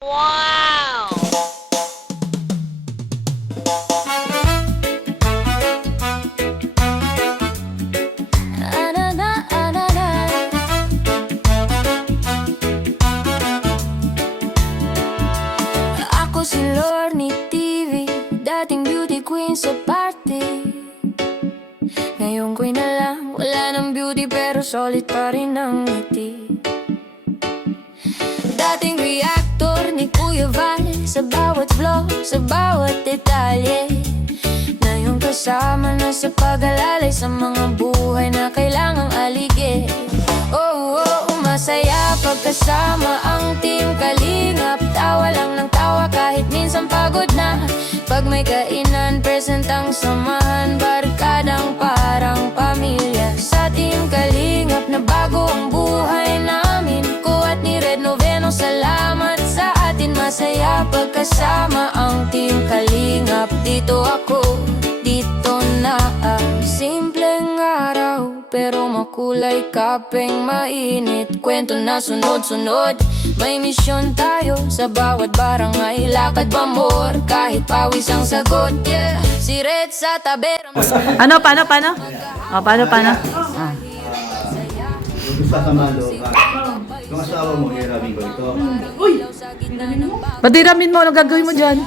Wow! Ako si Lorne TV, dating beauty queen sa party. Ngayon ko'y na lang, wala ng beauty pero solid pa rin ang ngiti. Dating reactor ni Kuya Val, sa bawat vlog, sa bawat detalye. Ngayon kasama na sa pag-alalay sa mga buhay na kailangang aligid. Oh, masaya pagkasama ang team Kalingap. Tawa lang ng tawa kahit minsan pagod na. Pag may kainan, present ang samahan. Barkadang parang pamilya sa team Kalingap. Na bago ang buhay namin. Ko at ni Red Noveno, salamat sa atin. Masaya pagkasama ang team Kalingap. Dito ako, dito na simpleng araw pero makulay, kapeng mainit. Kwento na sunod-sunod, may misyon tayo sa bawat barangay. Lakad ba more, kahit pawis ang sagot, yeah. Si Red sa tabera. Ano, paano? O, paano? Ah. Yung sasamalo ka. Yung asawa mo, hiramin ko ito. Padiramin mo, ano gagawin mo dyan?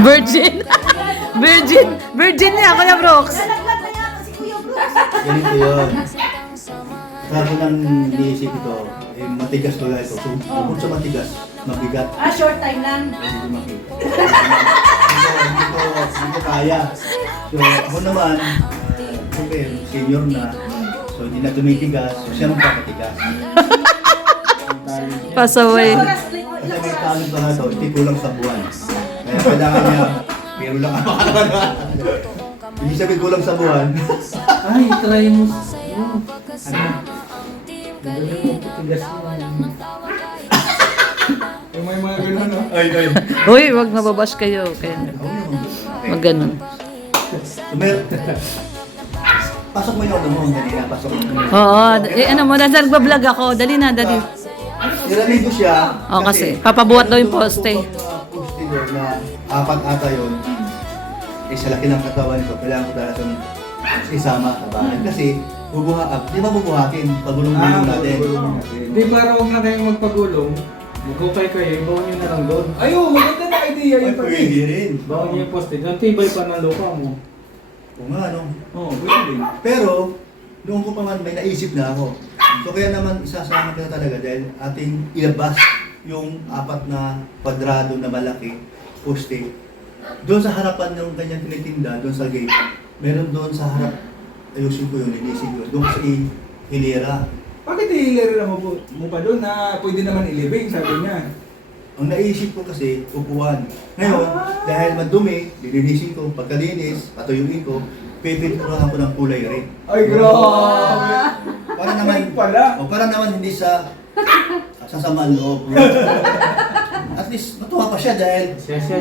Virgin? Virgin niya, Kuya Brooks. Ganito yun. Sabi ng iniisip ito, matigas ko lang ito. So, bukod sa matigas, mabigat. Short time lang. Hindi makita. Hindi ko kaya. So, ako naman, siyempre, senior na. So, hindi na tumitigas. So, siya magpapatigas. Pass away. Kasi may talent ba na ito, hindi kulang sa buwan. Kaya kailangan niya, pero lang ang makalaman. Hindi sabihin kulang sa buwan. Ay, try mo. Yung may mga gano'n, no? Ay. Uy, wag mababash kayo. Kaya, wag ganun. Pasok mo yung ano mo, kanina, pasok mo. Oo, ano mo, nagbablog ako. Dali na, dali. Nilagay ko siya. Oo, kasi papabuhat daw yung poste. Poste doon na apat ata yun. Sa laki ng katawan ko, kailangan ko talaga isama sa bahay. Kasi, di ba bubuhatin? Pagulong-gulong natin. Di para huwag na kayong magpagulong. Mag-okay kayo, ibawan nyo na lang doon. Ayun, maganda na idea Ay, yun. pwede rin. Bawan nyo yung poste. Ang tibay pa ng lupa mo. Oo nga, no? Oo, pwede din. Pero, noong ko pa man, may naisip na ako. So, kaya naman, isasama kita talaga dahil ating ilabas yung apat na kwadrado na malaki, poste. Doon sa harapan ng kanyang tinitinda, doon sa gate, meron doon sa harap, ayusin ko yun, inisip ko, doon sa hilera. Bakit i-hilera mo pa doon na pwede naman i-living, sabi niya. Ang naisip ko kasi, upuan. Ngayon, dahil madumi, lilinisin ko, pagkalinis, patuyuin ko, pipinturahan ko ng kulay red. Ay, grabe! Para naman, pala. para naman hindi sa sasamaan loob. At least, matuwa pa siya dahil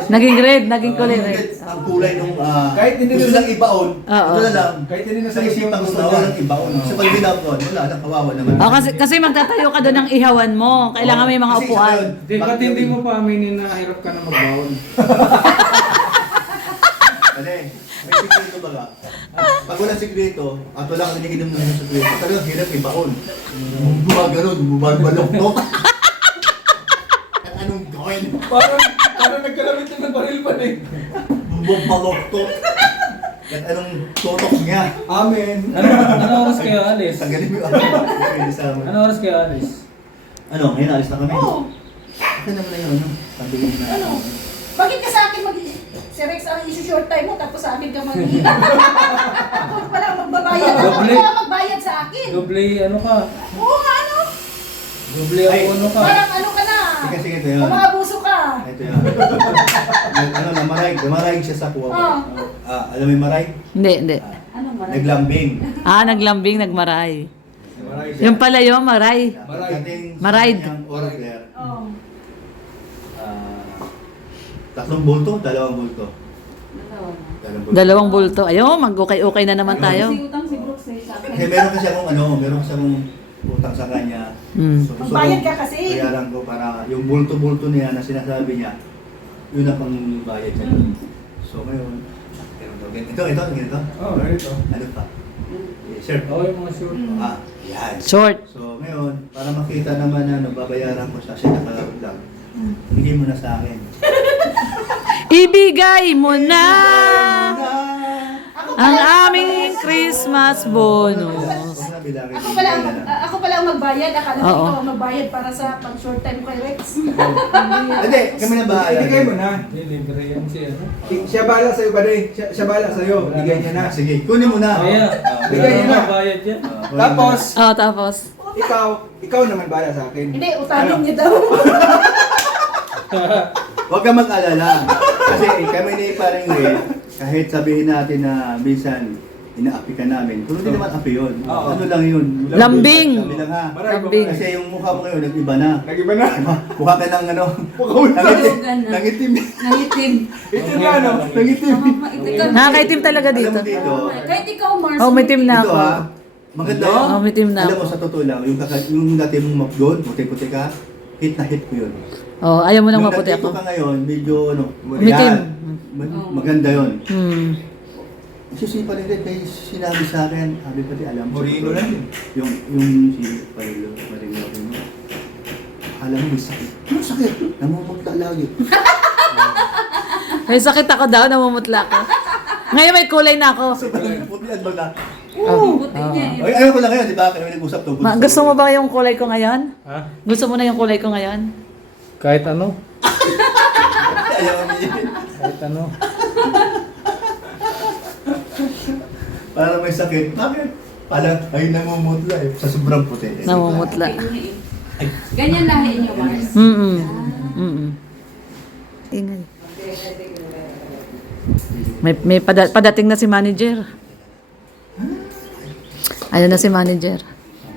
Naging red, naging kulay red. ang kulay nung Kahit hindi gusto na- lang ibaon, Oo. ito na lang. Kahit hindi na Sa isipan gusto na walang ibaon. Sa pag binabon, wala na, kawawa naman. Oh, kasi magtatayo ka doon ng ihawan mo. Kailangan may mga Kasi upuan. isa yun, Di, ba't hindi mo pa aminin na hirap ka na magbaon? Kasi, may sikreto ba ka? Pag walang sikreto, at wala kang nagiginom ng sikreto, talagang hirap ibaon. Gumaganon, bumabaloktok. At anong gawin? Parang nagkalabit na ng baril pa eh. Bumabaloktok. At anong totok niya? Amen. Ano oras kayo alis? Tanggalin mo yung Ano oras kayo alis? Ano, ngayon alis na kami. Oo. Akin naman na yun, ano? Pagbilin na. Ano? Bakit ka sa akin si Rex ang issue-short time mo tapos sa akin ka mag-iiyak? Ako pala ang magbabayad. Ako Doble. pala ang magbayad sa akin. Doble ano ka? Oo nga, ano? Doble Ay. ano ka? Parang ano ka na? Sige, ito yun. Umabuso ka. Ito yan. Namarayag siya sa kuha ko. Oh. Alam mo yung marayag? Hindi. Ano maray? Naglambing. Naglambing, nagmaray. Maray siya. Yung pala yun, maray. Pagdating sa Marayad. kanyang order, Oh. 3 bulto, 2 bulto. Dalawang bulto. Ayaw, mag-okay-okay na naman tayo. Si utang si Brooks eh, sa akin. Kasi meron kasi akong utang sa kanya. Mm. So, gusto Magbayad ko ka kasi. bayaran ko para yung bulto-bulto niya na sinasabi niya, yun ang pang bayad niya. So ngayon, ganito. Oh, ganito. Ano pa? Sir. Oo, yung mga short. Yan. Short. So ngayon, para makita naman na babayaran ko siya kasi nakalaro lang, bigay mo na sa akin. Ibigay mo na Ako ang pala, aming Christmas bonus. ako pala ang magbayad. Akala ko Oo. ikaw ang magbayad para sa pang short time kay Rex. Hindi, kami na bahala. Ibigay mo na. Libre yan siya. Siya bala sa'yo ba day? Siya bala sa'yo. Bigay niya na. Sige, kunin mo na. Kaya, Bigay niya na. bayad yan. Tapos, Oh, tapos. ikaw naman bala sa akin. Hindi, utangin niya daw. huwag ka mag-alala. Kasi kami ni Paring Ray, kahit sabihin natin na minsan inaapi ka namin, kung hindi naman api yun. Oo. Ano lang yun? Lambing. Lambing lang ha. Lambing. Kasi yung mukha mo ngayon, nag-iba na. Nag-iba na. Mukha ka ng ano, nangitim. Nangitim. Ito na ano. Nangitim. Nakakaitim talaga Alam dito. mo dito, Kahit ikaw, Mars. Oh, may team na dito ako. ha, maganda yun. Oh, may team na Alam mo ako. sa totoo lang, yung dati mong doon, puti-puti ka, hit na hit ko yun. Oh, ayaw mo nang Yung maputi dati ko ako. ka ngayon, medyo ano, Umitim. yan. Maganda yun. Hmm. Susipa rin din, kaya sinabi sa akin, sabi pati alam mo. Moreno lang yun. Yung si Marilo, alam mo may sakit. Ano sakit? Namumutla lagi. May sakit ako daw, namumutla ako. Ngayon may kulay na ako. Sobrang puti at baga. Oh. Ay, ayaw ko lang ngayon, di ba? Kaya may nag-usap to. Gusto mo ba yung kulay ko ngayon? Ha? Gusto mo na yung kulay ko ngayon? Kahit ano. Ayaw mo Kahit ano. Para may sakit. Bakit? Pala, ay namumutla eh. Sa sobrang puti. Namumutla. Ganyan lahi niyo, Mars. Ingay. May padating na si manager. Ayun na si manager.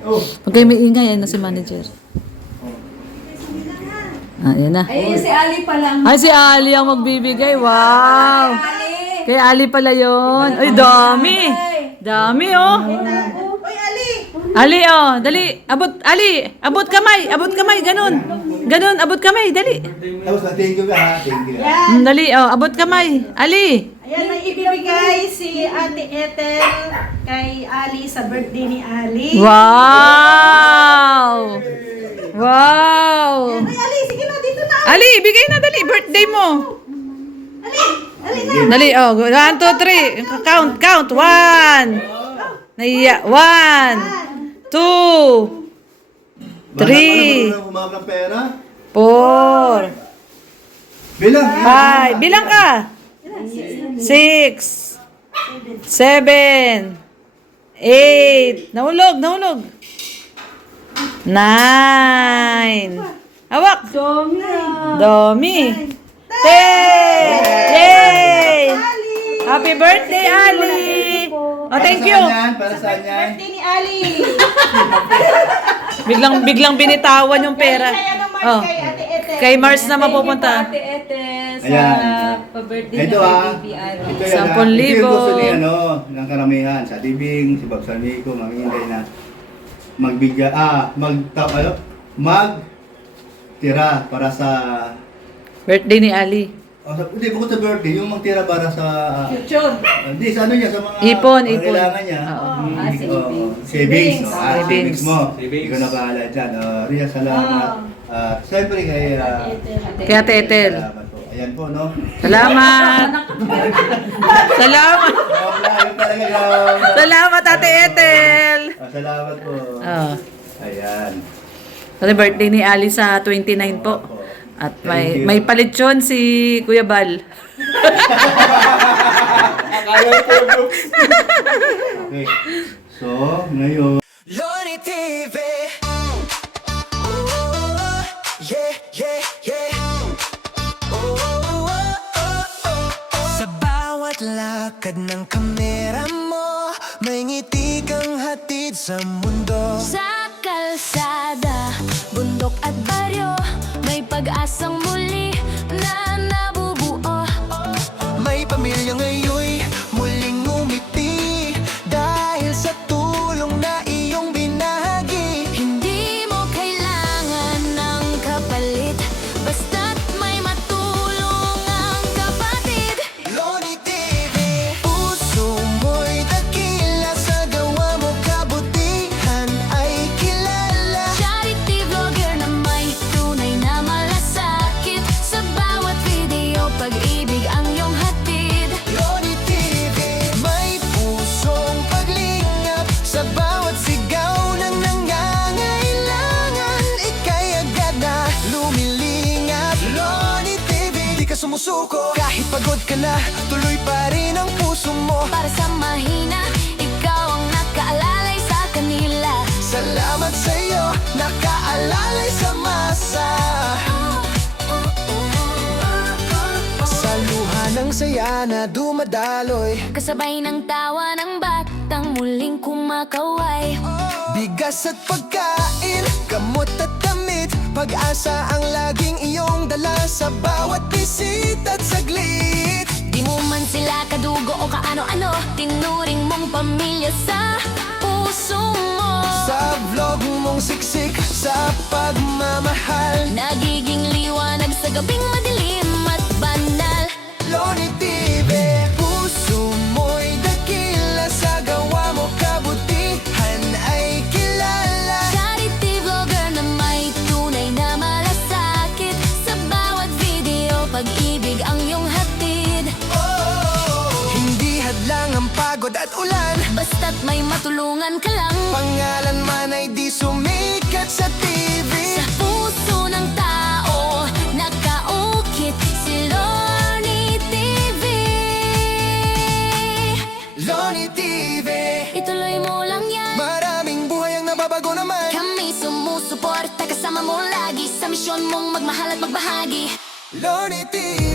Oh. Pag kayo may ingay, ayun na si manager. Ayun na. Ay, si Ali pa lang. Ay, si Ali ang magbibigay. Wow! Ali! Kay Ali pala yun. Ay, dami! Dami, oh! Uy, Ali! Ali, oh! Dali! Abot, Ali! Abot kamay! Abot kamay! Ganun! Ganun! Abot kamay! Dali! Tapos na thank you ka ha. Thank you. Yan. Dali, oh! Abot kamay! Ali! Ayan, may ibibigay si Ate Ethel kay Ali sa birthday ni Ali. Wow! Wow! Ay, Ali, sige na, dito na. Ali, bigay na dali! Birthday mo! Ali, Ali na. Dali, oh! 1, 2, 3! Count, count! 1! Naiya! 1! 2! 3! Humawak ng pera. 4! Bilang. 5! Bilang ka! 6! 7! 8! Nahulog! Nahulog! 9! Hawak! Domi! 10! Yay! Happy birthday, Ali! Oh, thank you! Para saan yan? Birthday ni Ali. Biglang binitawan yung pera. Kaya naman Oh. kay Ate Ethel. Kay Mars na mapupunta. Ate Ete sa Ayan. pa-birthday Ito na ah. kay Baby Ali. Ito yan ha. 10,000. Ito yung gusto ni ano, ng karamihan. Sa Dibing, si Bob Sarmico, Mami Inday na magtira para sa Birthday ni Ali. hindi, bukod sa birthday, yung magtira para sa Future. hindi, sa ano niya, sa mga Ipon, mga ipon. kailangan niya. Oo. Savings. Savings. Savings mo. Savings. Ikaw na bahala dyan. Ria, salamat. Siyempre kay Kay Ate Ethel. Salamat po. Ayan po, no? Salamat! Salamat! Ayun talaga yung... Salamat, Ate Ethel! Salamat po. Oh. Ayan. Sa birthday ni Ali sa 29 po. At Thank you. may palitsyon si Kuya Bal. Okay. So, ngayon, Loni TV. Ooh, yeah, yeah, yeah. Ooh, sa bawat lakad ng kamera mo, may ngiti kang hatid sa mundo. Sa kalsada, bundok at baryo, may pag-asang muli na nabubuo. May pamilya ngayon'y muling ngumiti dahil sa tulong na iyong binahagi. sumusuko. Kahit pagod ka na, tuloy pa rin ang puso mo. Para sa mahina, ikaw ang nakaalalay sa kanila. Salamat sa'yo, nakaalalay sa masa. Sa luha ng saya na dumadaloy, Kasabay ng tawa ng batang muling kumakaway. bigas at pagkain, gamot at damit, pag-asa ang laging iyong dala sa bawat bisita at saglit. Di mo man sila kadugo o kaano-ano, tinuring mong pamilya sa puso mo. Sa vlog mong siksik, sa pagmamahal, Nagiging liwanag sa gabing madilim at banal. Loni TV, puso mo'y dakila, sa gawa mo kabutihan ay kilala. Charity vlogger na may tunay na malasakit. Sa bawat video, pag-ibig ang iyong hatid. Hindi hadlang ang pagod at ulan, Basta't may matulungan ka lang. pangalan man ay di sumikat sa TV. Sa puso ng tao, nakaukit si Lorny TV. Loni TV, Ituloy mo lang yan. maraming buhay ang nababago naman. Kami sumusuporta, kasama mo lagi sa misyon mong magmahal at magbahagi. Loni TV.